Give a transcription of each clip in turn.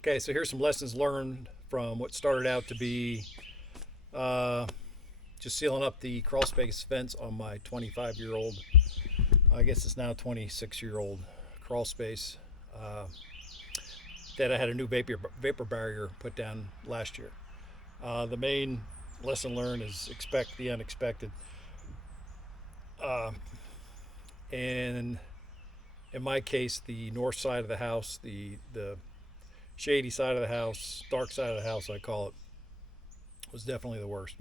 Okay, so here's some lessons learned from what started out to be uh, just sealing up the crawl space fence on my 25-year-old, I guess it's now 26-year-old crawl space that I had a new vapor barrier put down last year. The main lesson learned is expect the unexpected. Uh, and in my case, the north side of the house, the shady side of the house, dark side of the house, I call it, was definitely the worst.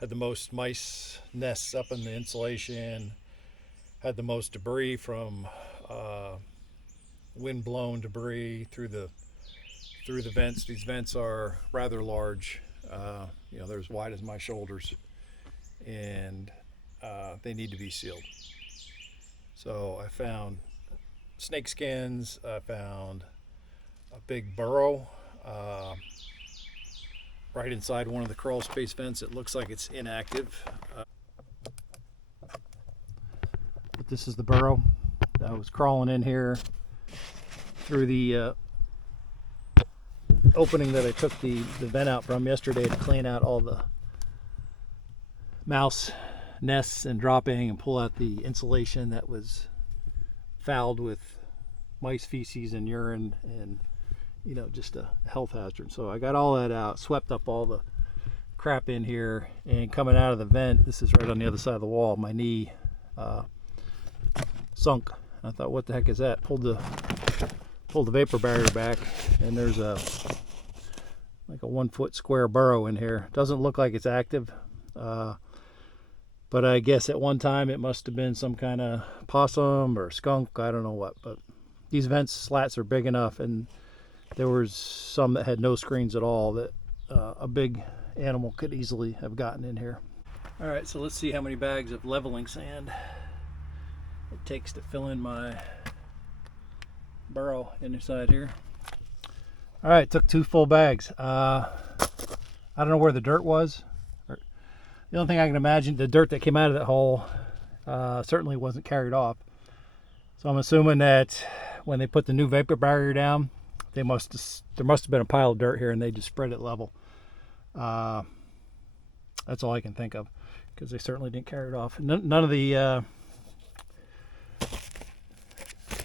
Had the most mice nests up in the insulation. Had the most debris from uh, wind-blown debris through the vents. These vents are rather large. They're as wide as my shoulders, and they need to be sealed. So I found snake skins. I found a big burrow right inside one of the crawl space vents. It looks like it's inactive. But this is the burrow. I was crawling in here through the opening that I took the vent out from yesterday to clean out all the mouse nests and dropping and pull out the insulation that was fouled with mice feces and urine and just a health hazard. So I got all that out, swept up all the crap in here, and coming out of the vent, this is right on the other side of the wall, my knee sunk. I thought, what the heck is that? Pulled the vapor barrier back, and there's like a 1 foot square burrow in here. Doesn't look like it's active, but I guess at one time it must have been some kind of possum or skunk, I don't know what. But these vent slats are big enough, and there was some that had no screens at all, that a big animal could easily have gotten in here. All right, so let's see how many bags of leveling sand it takes to fill in my burrow inside here. All right, took 2 full bags. I don't know where the dirt was. The only thing I can imagine, the dirt that came out of that hole certainly wasn't carried off. So I'm assuming that when they put the new vapor barrier down, there must have been a pile of dirt here, and they just spread it level. That's all I can think of, because they certainly didn't carry it off. None of the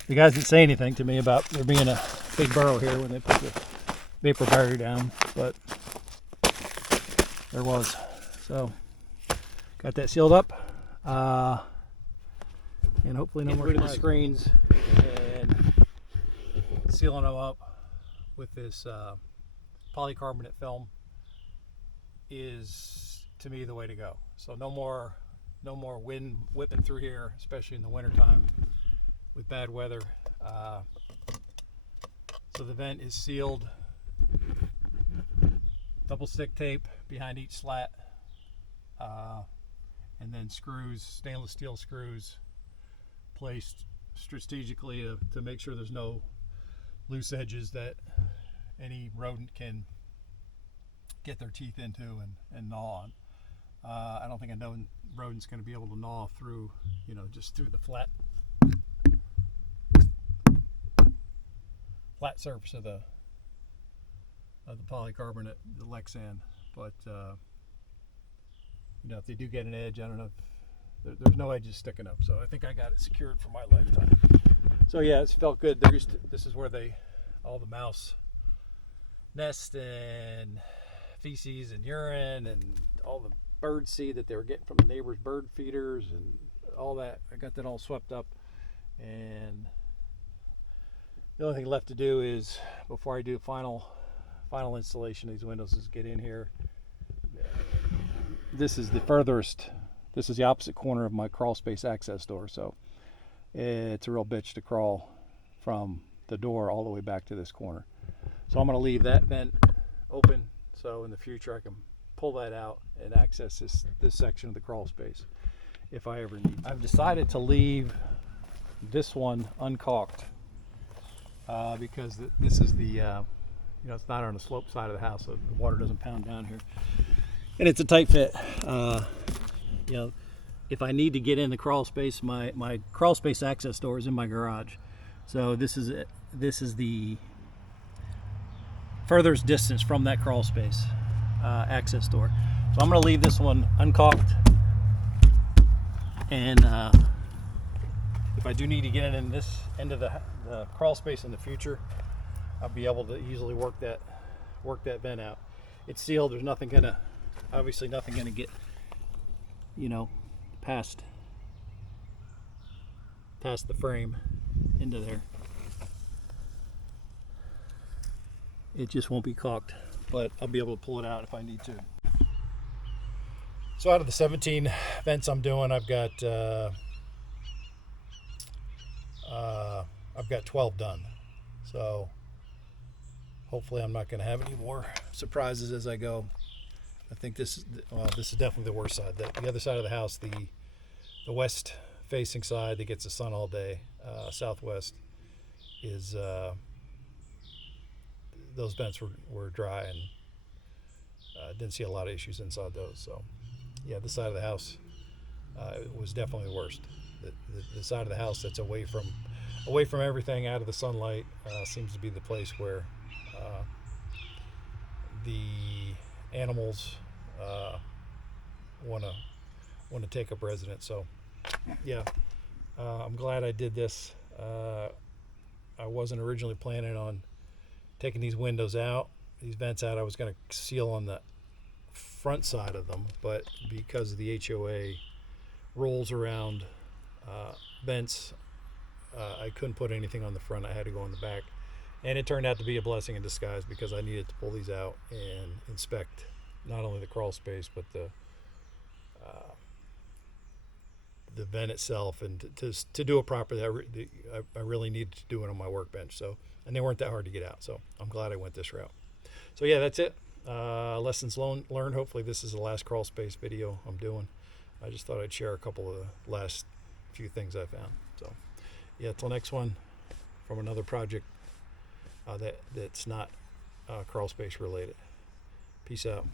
guys didn't say anything to me about there being a big burrow here when they put the vapor barrier down, but there was. So got that sealed up, and hopefully no more. Rid of the screens and sealing them up with this polycarbonate film is, to me, the way to go. So no more wind whipping through here, especially in the wintertime with bad weather. So the vent is sealed, double stick tape behind each slat, and then screws, stainless steel screws, placed strategically to make sure there's no loose edges that any rodent can get their teeth into and gnaw on. I don't think a rodent's going to be able to gnaw through, just through the flat surface of the polycarbonate, the Lexan. But if they do get an edge, I don't know. There's no edges sticking up, so I think I got it secured for my lifetime. So yeah, it's felt good. This is where all the mouse nest and feces and urine and all the bird seed that they were getting from the neighbors' bird feeders and all that. I got that all swept up, and the only thing left to do is, before I do final installation of these windows, is get in here. This is the opposite corner of my crawl space access door, so it's a real bitch to crawl from the door all the way back to this corner. So I'm going to leave that vent open, so in the future I can pull that out and access this section of the crawl space if I ever need. I've decided to leave this one uncaulked because this is the it's not on the slope side of the house, so the water doesn't pound down here, and it's a tight fit. If I need to get in the crawl space, my crawl space access door is in my garage, so this is the furthest distance from that crawl space access door. So I'm going to leave this one uncaulked, and if I do need to get in this end of the crawl space in the future, I'll be able to easily work that vent out. It's sealed. There's nothing gonna, obviously nothing gonna get, you know, past the frame into there. It just won't be caulked, but I'll be able to pull it out if I need to. So out of the 17 vents I'm doing, I've got 12 done. So hopefully I'm not going to have any more surprises as I go. I think this is definitely the worst side. The other side of the house, the west facing side that gets the sun all day, southwest, is those vents were dry, and didn't see a lot of issues inside those. So yeah, this side of the house was definitely the worst. The side of the house that's away from everything, out of the sunlight, seems to be the place where the animals want to take up residence. So yeah, I'm glad I did this. I wasn't originally planning on taking these windows out, these vents out. I was going to seal on the front side of them, but because of the HOA rules around vents, I couldn't put anything on the front. I had to go on the back, and it turned out to be a blessing in disguise, because I needed to pull these out and inspect not only the crawl space but the vent itself, and to do it properly. I really needed to do it on my workbench. So, and they weren't that hard to get out. So I'm glad I went this route. So yeah, that's it. Lessons learned. Hopefully this is the last crawl space video I'm doing. I just thought I'd share a couple of the last few things I found. So yeah, till next one, from another project that's not crawl space related. Peace out.